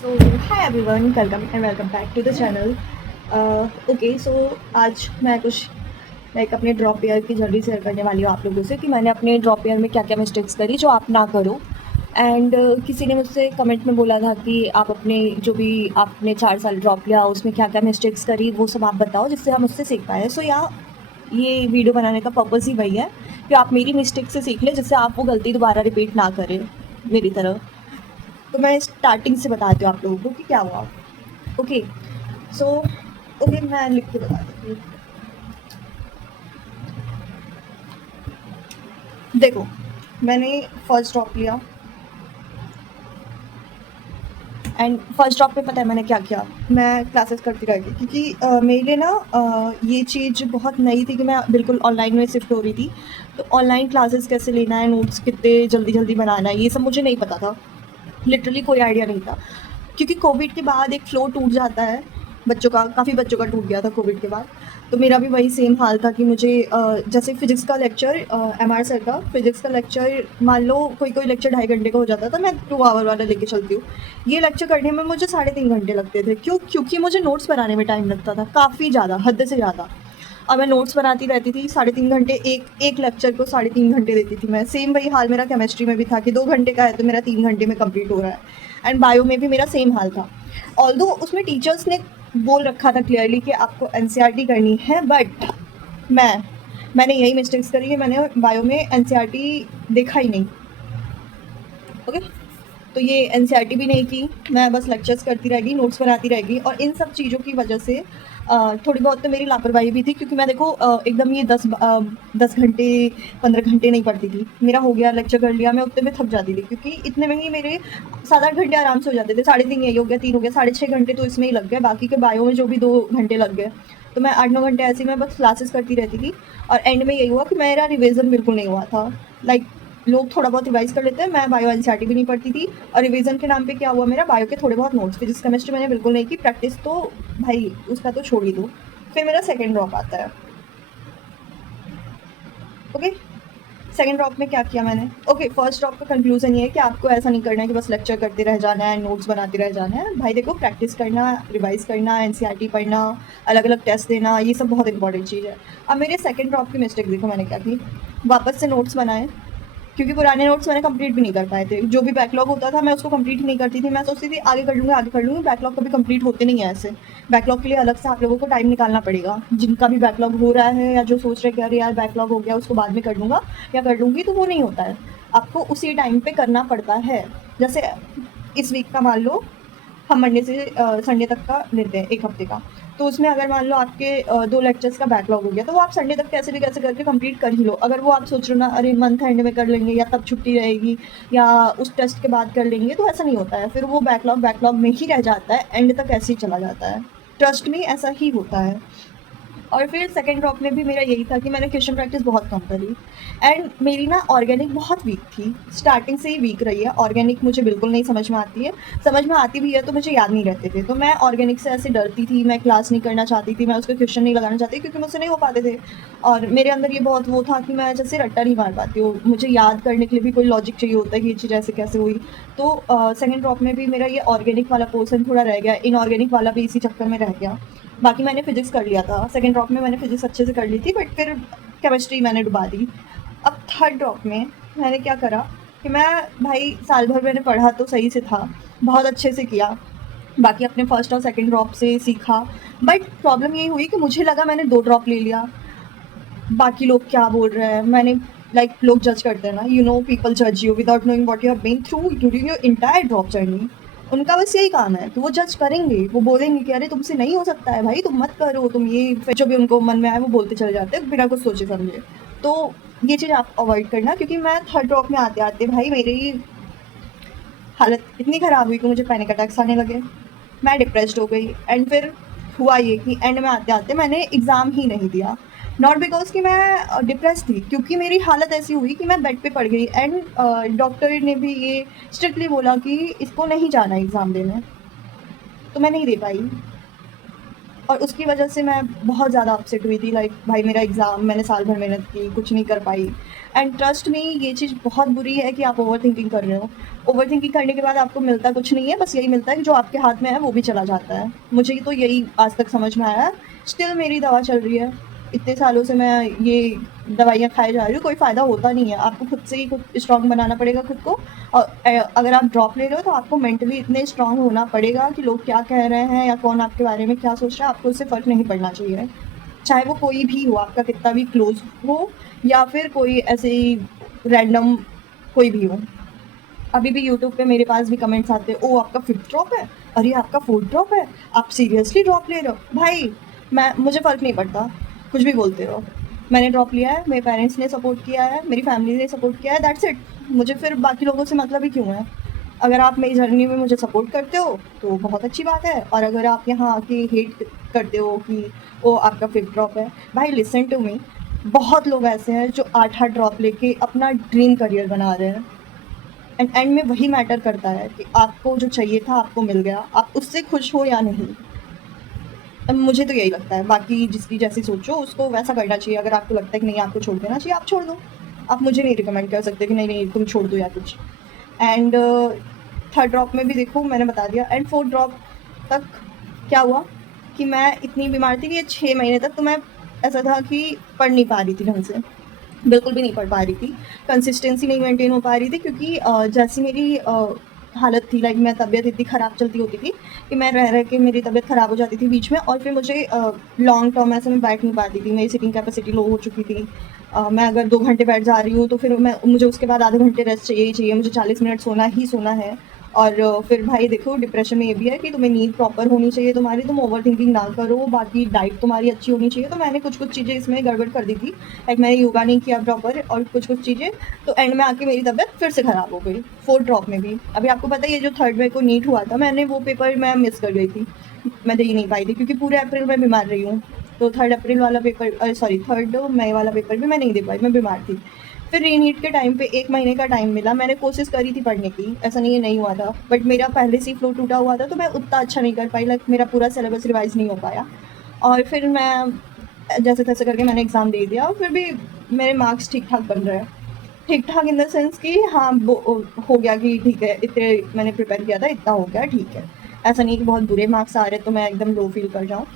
So, hi everyone, welcome and welcome back to the channel. Okay so आज मैं कुछ अपने ड्रॉप ईयर की जर्नी शेयर करने वाली हूँ आप लोगों से कि मैंने अपने ड्रॉप ईयर में क्या क्या मिस्टेक्स करी जो आप ना करो। एंड किसी ने मुझसे कमेंट में बोला था कि आप अपने जो भी आपने 4 साल ड्रॉप लिया उसमें क्या क्या मिस्टेक्स करी वो सब आप बताओ जिससे हम उससे सीख पाए। सो या ये वीडियो बनाने का पर्पज़ ही वही है कि आप मेरी मिस्टेक से सीख लें जिससे आप वो गलती दोबारा रिपीट ना करें मेरी तरह। तो मैं स्टार्टिंग से बताती हूँ आप लोगों को कि क्या हुआ। ओके सो ओके मैं लिख के बता देती हूँ। देखो, मैंने फर्स्ट ड्रॉप लिया एंड फर्स्ट ड्रॉप पे पता है मैंने क्या किया। मैं क्लासेस करती रह गई क्योंकि मेरे लिए ना ये चीज़ बहुत नई थी कि मैं बिल्कुल ऑनलाइन में शिफ्ट हो रही थी। तो ऑनलाइन क्लासेस कैसे लेना है, नोट्स कितने जल्दी जल्दी बनाना है, ये सब मुझे नहीं पता था। लिटरली कोई आइडिया नहीं था क्योंकि कोविड के बाद एक फ्लो टूट जाता है बच्चों का, काफ़ी बच्चों का टूट गया था कोविड के बाद। तो मेरा भी वही सेम हाल था कि मुझे जैसे फिजिक्स का लेक्चर, एमआर सर का फिजिक्स का लेक्चर, मान लो कोई कोई लेक्चर 2.5 घंटे का हो जाता था, मैं 2 आवर वाला लेके चलती हूँ। ये लेक्चर करने में मुझे 3.5 घंटे लगते थे। क्यों? क्योंकि मुझे नोट्स बनाने में टाइम लगता था काफ़ी ज़्यादा, हद से ज़्यादा। और मैं नोट्स बनाती रहती थी 3.5 घंटे, एक एक लेक्चर को 3.5 घंटे देती थी मैं। सेम वही हाल मेरा केमिस्ट्री में भी था कि 2 घंटे का है तो मेरा 3 घंटे में कंप्लीट हो रहा है। एंड बायो में भी मेरा सेम हाल था। ऑल्दो उसमें टीचर्स ने बोल रखा था क्लियरली कि आपको एनसीईआरटी करनी है, बट मैंने यही मिस्टेक्स करी कि मैंने बायो में एनसीईआरटी देखा ही नहीं। ओके, तो ये एनसीईआरटी भी नहीं की, मैं बस लेक्चर्स करती रह गई, नोट्स बनाती रह गई। और इन सब चीज़ों की वजह से थोड़ी बहुत तो मेरी लापरवाही भी थी क्योंकि मैं देखो एकदम ये 10 घंटे 15 घंटे नहीं पढ़ती थी। मेरा हो गया, लेक्चर कर लिया, मैं उतने में थक जाती थी क्योंकि इतने में ही मेरे 7-8 घंटे आराम से हो जाते थे। 3.5 यही हो गया, 3 हो गया, 6.5 घंटे तो इसमें ही लग गए, बाकी के बायो में जो भी 2 घंटे लग गए। तो मैं 8-9 घंटे ऐसे ही मैं बस क्लासेस करती रहती थी। और एंड में यही हुआ कि मेरा रिविज़न बिल्कुल नहीं हुआ था। लाइक लोग थोड़ा बहुत रिवाइज़ कर लेते हैं, मैं बायो एनसीईआरटी भी नहीं पढ़ती थी। और रिवीजन के नाम पे क्या हुआ, मेरा बायो के थोड़े बहुत नोट्स, फिजिक्स केमिस्ट्री मैंने बिल्कुल नहीं की, प्रैक्टिस तो भाई उसका तो छोड़ ही दो। फिर मेरा सेकंड ड्रॉप आता है। ओके, सेकंड ड्रॉप में क्या किया मैंने। ओके, फर्स्ट ड्रॉप का कंक्लूजन ये है कि आपको ऐसा नहीं करना है कि बस लेक्चर करते रह जाना है, नोट्स बनाते रह जाना है। भाई देखो, प्रैक्टिस करना, रिवाइज करना, एनसीईआरटी पढ़ना, अलग अलग टेस्ट देना, ये सब बहुत इंपॉर्टेंट चीज़ है। अब मेरे सेकंड ड्रॉप की मिस्टेक देखो मैंने क्या की। वापस से नोट्स बनाए क्योंकि पुराने नोट्स मैंने कंप्लीट भी नहीं कर पाए थे। जो भी बैकलॉग होता था मैं उसको कंप्लीट ही नहीं करती थी। मैं सोचती थी आगे कर लूँगी, आगे कर लूँगी, बैकलॉग कभी कंप्लीट होते नहीं है ऐसे। बैकलॉग के लिए अलग से आप लोगों को टाइम निकालना पड़ेगा। जिनका भी बैकलॉग हो रहा है या जो सोच रहे कि अरे यार बैकलॉग हो गया उसको बाद में कर लूँगा या कर लूँगी, तो वो नहीं होता है। आपको उसी टाइम पे करना पड़ता है। जैसे इस वीक का मान लो हम मंडे से संडे तक का लेते हैं, 1 हफ्ते का। तो उसमें अगर मान लो आपके 2 लेक्चर्स का बैकलॉग हो गया, तो वो आप संडे तक कैसे भी कैसे करके कंप्लीट कर ही लो। अगर वो आप सोच रहे हो ना अरे मंथ एंड में कर लेंगे या तब छुट्टी रहेगी या उस टेस्ट के बाद कर लेंगे, तो ऐसा नहीं होता है। फिर वो बैकलॉग बैकलॉग में ही रह जाता है, एंड तक ऐसे ही चला जाता है। ट्रस्ट में ऐसा ही होता है। और फिर सेकंड ड्रॉप में भी मेरा यही था कि मैंने क्वेश्चन प्रैक्टिस बहुत कम करी। एंड मेरी ना ऑर्गेनिक बहुत वीक थी, स्टार्टिंग से ही वीक रही है। ऑर्गेनिक मुझे बिल्कुल नहीं समझ में आती है, समझ में आती भी है तो मुझे याद नहीं रहते थे। तो मैं ऑर्गेनिक से ऐसे डरती थी, मैं क्लास नहीं करना चाहती थी, मैं उसके क्वेश्चन नहीं लगाना चाहती क्योंकि मुझसे नहीं हो पाते थे। और मेरे अंदर ये बहुत वो था कि मैं जैसे रट्टा नहीं मार पाती हूँ, मुझे याद करने के लिए भी कोई लॉजिक चाहिए होता है कि ये चीज़ ऐसे कैसे हुई। तो सेकंड ड्रॉप में भी मेरा ये ऑर्गेनिक वाला पोर्सन थोड़ा रह गया, इनऑर्गेनिक वाला भी इसी चक्कर में रह गया। बाकी मैंने फिजिक्स कर लिया था, सेकंड ड्रॉप में मैंने फिजिक्स अच्छे से कर ली थी, बट फिर केमिस्ट्री मैंने डुबा दी। अब थर्ड ड्रॉप में मैंने क्या करा कि मैं, भाई साल भर मैंने पढ़ा तो सही से था, बहुत अच्छे से किया, बाकी अपने फर्स्ट और सेकंड ड्रॉप से सीखा। बट प्रॉब्लम यही हुई कि मुझे लगा मैंने 2 ड्रॉप ले लिया, बाकी लोग क्या बोल रहे हैं मैंने, लाइक लोग जज करते हैं ना, यू नो पीपल जज you without knowing what you have been through during your entire drop journey. उनका बस यही काम है कि वो जज करेंगे, वो बोलेंगे कि अरे तुमसे नहीं हो सकता है भाई, तुम मत करो, तुम ये, फिर जो भी उनको मन में आए वो बोलते चले जाते हैं बिना कुछ सोचे समझे। तो ये चीज़ आप अवॉइड करना, क्योंकि मैं थर्ड ड्रॉप में आते आते भाई मेरी हालत इतनी ख़राब हुई कि मुझे पैनिक अटैक्स आने लगे, मैं डिप्रेस्ड हो गई। एंड फिर हुआ ये कि एंड में आते आते मैंने एग्ज़ाम ही नहीं दिया। नॉट बिकॉज कि मैं डिप्रेस थी, क्योंकि मेरी हालत ऐसी हुई कि मैं बेड पे पड़ गई। एंड डॉक्टर ने भी ये स्ट्रिक्टली बोला कि इसको नहीं जाना एग्ज़ाम देने, तो मैं नहीं दे पाई। और उसकी वजह से मैं बहुत ज़्यादा अपसेट हुई थी, लाइक भाई मेरा एग्ज़ाम, मैंने साल भर मेहनत की, कुछ नहीं कर पाई। एंड ट्रस्ट मी, ये चीज़ बहुत बुरी है कि आप ओवर थिंकिंग कर रहे हो। ओवर थिंकिंग करने के बाद आपको मिलता कुछ नहीं है, बस यही मिलता है कि जो आपके हाथ में है वो भी चला जाता है। मुझे तो यही आज तक समझ में आया है। स्टिल मेरी दवा चल रही है, इतने सालों से मैं ये दवाइयाँ खाए जा रही हूँ, कोई फ़ायदा होता नहीं है। आपको खुद से ही खुद स्ट्रॉन्ग बनाना पड़ेगा खुद को। और अगर आप ड्रॉप ले रहे हो तो आपको मेंटली इतने स्ट्रॉन्ग होना पड़ेगा कि लोग क्या कह रहे हैं या कौन आपके बारे में क्या सोच रहा है, आपको उससे फ़र्क नहीं पड़ना चाहिए। चाहे वो कोई भी हो, आपका कितना भी क्लोज हो या फिर कोई ऐसे ही रैंडम कोई भी हो। अभी भी यूट्यूब पे मेरे पास भी कमेंट्स आते हैं, ओ आपका 5th ड्रॉप है, अरे आपका 4th ड्रॉप है, आप सीरियसली ड्रॉप ले रहे हो? भाई मुझे फ़र्क नहीं पड़ता, कुछ भी बोलते रहो। मैंने ड्रॉप लिया है, मेरे पेरेंट्स ने सपोर्ट किया है, मेरी फैमिली ने सपोर्ट किया है, दैट्स इट। मुझे फिर बाकी लोगों से मतलब ही क्यों है? अगर आप मेरी जर्नी में मुझे सपोर्ट करते हो तो बहुत अच्छी बात है, और अगर आप यहाँ आके हेट करते हो कि वो आपका 5th ड्रॉप है, भाई लिसन टू मी, बहुत लोग ऐसे हैं जो 8-8 ड्रॉप लेके अपना ड्रीम करियर बना रहे हैं। एंड में वही मैटर करता है कि आपको जो चाहिए था आपको मिल गया, आप उससे खुश हो या नहीं। मुझे तो यही लगता है, बाकी जिसकी जैसी सोचो उसको वैसा करना चाहिए। अगर आपको लगता है कि नहीं आपको छोड़ देना चाहिए, आप छोड़ दो। आप मुझे नहीं रिकमेंड कर सकते कि नहीं नहीं तुम छोड़ दो या कुछ। एंड 3rd ड्रॉप में भी देखो मैंने बता दिया। एंड 4th ड्रॉप तक क्या हुआ कि मैं इतनी बीमार थी कि ये 6 महीने तक तो मैं ऐसा था कि पढ़ नहीं पा रही थी ढंग से, बिल्कुल भी नहीं पढ़ पा रही थी। कंसिस्टेंसी नहीं मेंटेन हो पा रही थी क्योंकि जैसी मेरी हालत थी, लाइक मैं तबीयत इतनी ख़राब चलती होती थी कि मैं रह रह के मेरी तबीयत ख़राब हो जाती थी बीच में, और फिर मुझे लॉन्ग टर्म ऐसे मैं बैठ नहीं पाती थी, मेरी सिटिंग कैपेसिटी लो हो चुकी थी। मैं अगर 2 घंटे बैठ जा रही हूँ तो फिर मुझे उसके बाद आधे घंटे रेस्ट चाहिए ही चाहिए, मुझे 40 मिनट सोना ही सोना है। और फिर भाई देखो डिप्रेशन में ये भी है कि तुम्हें नींद प्रॉपर होनी चाहिए तुम्हारी, तुम ओवर थिंकिंग ना करो, बाकी डाइट तुम्हारी अच्छी होनी चाहिए। तो मैंने कुछ कुछ चीज़ें इसमें गड़बड़ कर दी थी, लाइक मैंने योगा नहीं किया प्रॉपर और कुछ कुछ चीज़ें, तो एंड में आके मेरी तबीयत फिर से ख़राब हो गई 4th ड्रॉप में भी। अभी आपको पता है ये जो 3rd में को नीट हुआ था, मैंने वो पेपर मैं मिस कर गई थी, मैं दे ही नहीं पाई थी क्योंकि पूरे अप्रैल में बीमार रही हूँ। तो 3rd अप्रैल वाला पेपर, सॉरी 3rd मई वाला पेपर भी मैं नहीं दे पाई, मैं बीमार थी। फिर रीनीट के टाइम पे 1 महीने का टाइम मिला, मैंने कोशिश करी थी पढ़ने की, ऐसा नहीं है नहीं हुआ था, बट मेरा पहले से ही फ्लो टूटा हुआ था तो मैं उतना अच्छा नहीं कर पाई, लाइक मेरा पूरा सिलेबस रिवाइज़ नहीं हो पाया। और फिर मैं जैसे-तैसे करके मैंने एग्ज़ाम दे दिया और फिर भी मेरे मार्क्स ठीक-ठाक बन रहे हैं। ठीक-ठाक इन द सेंस कि हाँ, वो हो गया कि ठीक है, इतने मैंने प्रिपेयर किया था, इतना हो गया, ठीक है। ऐसा नहीं कि बहुत बुरे मार्क्स आ रहे तो मैं एकदम लो फ़ील कर जाऊँ।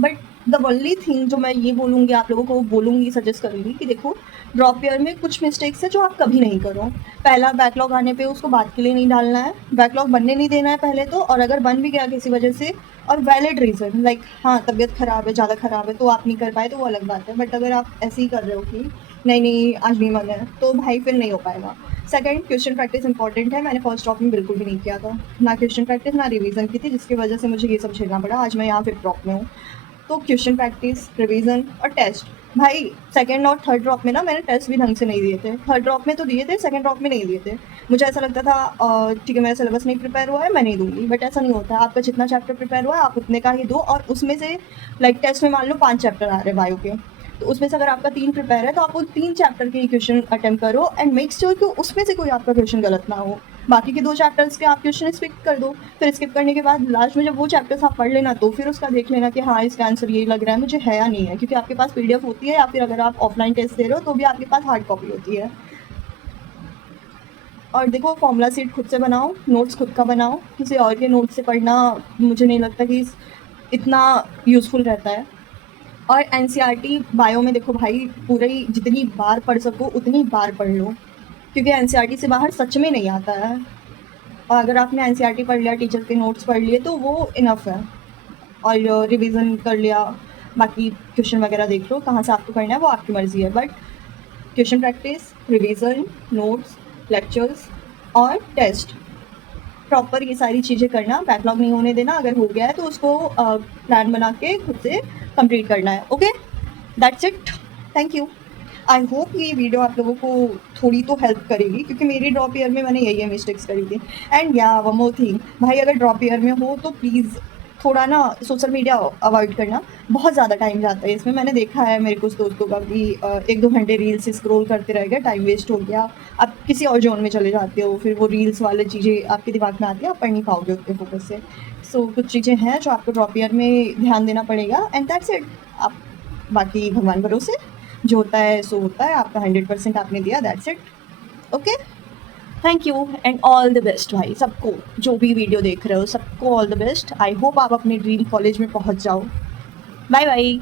बट द ओनली थिंग जो मैं ये बोलूँगी आप लोगों को, बोलूँगी सजेस्ट करूँगी कि देखो ड्रॉप ईयर में कुछ मिस्टेक्स है जो आप कभी नहीं करो। पहला, बैकलॉग आने पे उसको बात के लिए नहीं डालना है, बैकलॉग बनने नहीं देना है पहले तो, और अगर बन भी गया किसी वजह से और वैलिड रीज़न, लाइक हाँ तबीयत ख़राब है, ज़्यादा ख़राब है तो आप नहीं कर पाए तो वो अलग बात है, बट अगर आप ऐसे ही कर रहे हो कि नहीं नहीं आज नहीं मन है तो भाई फिर नहीं हो पाएगा। सेकंड, क्वेश्चन प्रैक्टिस इंपॉर्टेंट है, मैंने फर्स्ट ड्रॉप में बिल्कुल भी नहीं किया था, ना क्वेश्चन प्रैक्टिस ना रिवीजन की थी, जिसकी वजह से मुझे ये सब झेलना पड़ा, आज मैं यहाँ 5th ड्रॉप में हूँ। तो क्वेश्चन प्रैक्टिस, रिवीजन और टेस्ट, भाई 2nd और 3rd ड्रॉप में ना मैंने टेस्ट भी ढंग से नहीं दिए थे। 3rd ड्रॉप में तो दिए थे, 2nd ड्रॉप में नहीं दिए थे। मुझे ऐसा लगता था ठीक है मेरा सिलेबस नहीं प्रिपेयर हुआ है मैं नहीं दूंगी, बट ऐसा नहीं होता है। आपका जितना चैप्टर प्रिपेयर हुआ है आप उतने का ही दो, और उसमें से लाइक टेस्ट में मान लो 5 चैप्टर आ रहे हैं बायो के, तो उसमें से अगर आपका 3 प्रिपेयर है तो आप उन 3 चैप्टर के क्वेश्चन अटेम्प्ट करो एंड मेक श्योर कि उसमें से कोई आपका क्वेश्चन गलत ना हो। बाकी के 2 चैप्टर्स के आप क्वेश्चन स्किप कर दो, फिर स्किप करने के बाद लास्ट में जब वो चैप्टर्स आप पढ़ लेना तो फिर उसका देख लेना कि हाँ इसका आंसर यही लग रहा है मुझे है या नहीं है, क्योंकि आपके पास पीडीएफ होती है या फिर अगर आप ऑफलाइन टेस्ट दे रहे हो तो भी आपके पास हार्ड कॉपी होती है। और देखो फॉर्मूला सीट खुद से बनाओ, नोट्स खुद का बनाओ, किसी और के नोट्स से पढ़ना मुझे नहीं लगता कि इतना यूज़फुल रहता है। और एनसीईआरटी बायो में देखो भाई पूरा ही जितनी बार पढ़ सको उतनी बार पढ़ लो, क्योंकि एनसीईआरटी से बाहर सच में नहीं आता है। और अगर आपने एनसीईआरटी पढ़ लिया, टीचर के नोट्स पढ़ लिए तो वो इनफ है, और रिवीजन कर लिया, बाकी क्वेश्चन वगैरह देख लो कहाँ से आपको करना है वो आपकी मर्ज़ी है, but question practice, revision, notes, lectures और टेस्ट, प्रॉपर ये सारी चीज़ें करना, बैकलॉग नहीं होने देना, अगर हो गया है तो उसको प्लान बना के खुद से कंप्लीट करना है। Okay, that's it, thank you. I hope ये वीडियो आप लोगों को थोड़ी तो हेल्प करेगी, क्योंकि मेरी ड्रॉप ईयर में मैंने यही मिस्टेक्स करी थी। एंड या वन मोर थिंग, भाई अगर ड्रॉप ईयर में हो तो प्लीज़ थोड़ा ना सोशल मीडिया अवॉइड करना, बहुत ज़्यादा टाइम जाता है इसमें। मैंने देखा है मेरे कुछ दोस्तों का कि 1-2 घंटे रील्स स्क्रॉल करते रह गए, टाइम वेस्ट हो गया। आप किसी और ज़ोन में चले जाते हो, फिर वो रील्स वाली चीज़ें आपके दिमाग में आती है, आप पढ़ नहीं पाओगे उतने फ़ोकस से। सो कुछ चीज़ें हैं जो आपको ड्रॉप ईयर में ध्यान देना पड़ेगा एंड दैट्स इट। आप बाकी भगवान भरोसे, जो होता है सो होता है, आपका 100% आपने दिया, that's it. Okay? Thank you and all the best भाई सबको, जो भी वीडियो देख रहे हो सबको all the best. I hope आप अपने ड्रीम कॉलेज में पहुंच जाओ। Bye bye.